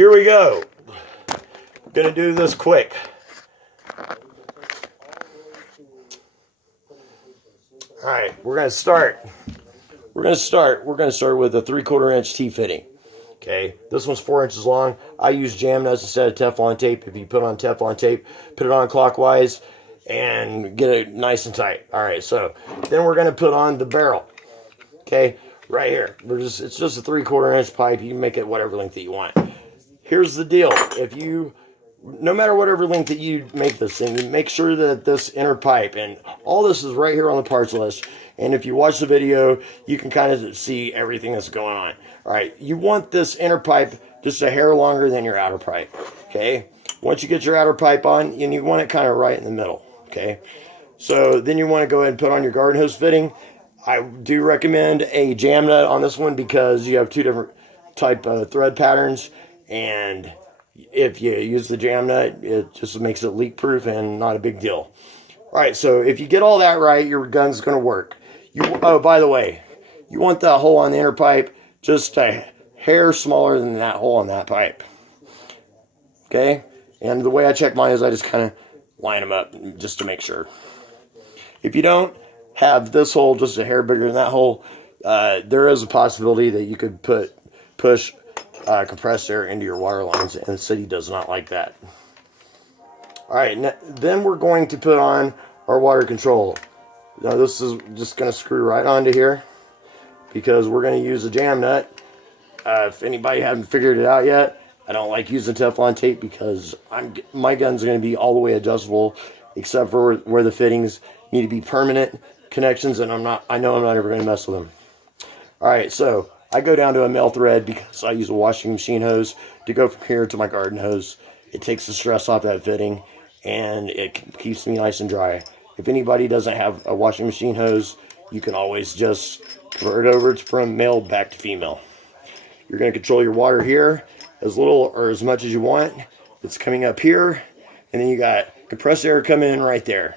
here we go. I'm gonna do this quick. All right, we're gonna start with a 3/4 inch T-fitting. Okay, this one's 4 inches long. I use jam nuts instead of Teflon tape. If you put on Teflon tape, put it on clockwise and get it nice and tight. All right, so then we're gonna put on the barrel. Okay, right here. It's just a 3/4 inch pipe. You can make it whatever length that you want. Here's the deal. No matter whatever length that you make this thing, you make sure that this inner pipe, and all this is right here on the parts list, and if you watch the video, you can kind of see everything that's going on. All right, you want this inner pipe just a hair longer than your outer pipe, okay? Once you get your outer pipe on, and you want it kind of right in the middle, okay? So then you want to go ahead and put on your garden hose fitting. I do recommend a jam nut on this one because you have two different type of thread patterns, and if you use the jam nut, it just makes it leak proof and not a big deal. All right, so if you get all that right, your gun's going to work. Oh, by the way, you want that hole on the inner pipe just a hair smaller than that hole on that pipe. Okay, and the way I check mine is I just kind of line them up just to make sure. If you don't have this hole just a hair bigger than that hole, there is a possibility that you could push compressed air into your water lines, and the city does not like that. All right, then we're going to put on our water control. Now this is just going to screw right onto here because we're going to use a jam nut. If anybody hasn't figured it out yet, I don't like using Teflon tape because my gun's going to be all the way adjustable, except for where the fittings need to be permanent connections, and I know I'm not ever going to mess with them. All right, so I go down to a male thread because I use a washing machine hose to go from here to my garden hose. It takes the stress off that fitting, and it keeps me nice and dry. If anybody doesn't have a washing machine hose, you can always just convert it over from male back to female. You're going to control your water here as little or as much as you want. It's coming up here, and then you got compressed air coming in right there.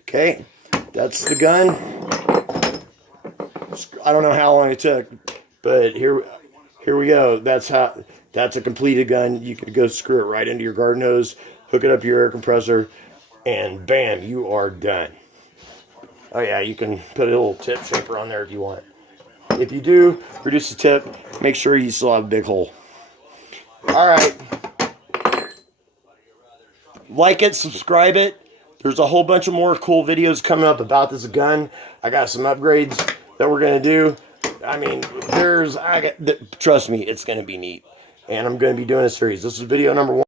Okay, that's the gun. I don't know how long it took, but here we go. That's a completed gun. You could go screw it right into your garden hose, hook it up to your air compressor, and bam, you are done. Oh yeah, you can put a little tip shaper on there if you want. If you do reduce the tip, make sure you still have a big hole. All right, like it, subscribe it. There's a whole bunch of more cool videos coming up about this gun. I got some upgrades that we're gonna do. I mean, trust me, it's gonna be neat, and I'm gonna be doing a series. This is video number 1.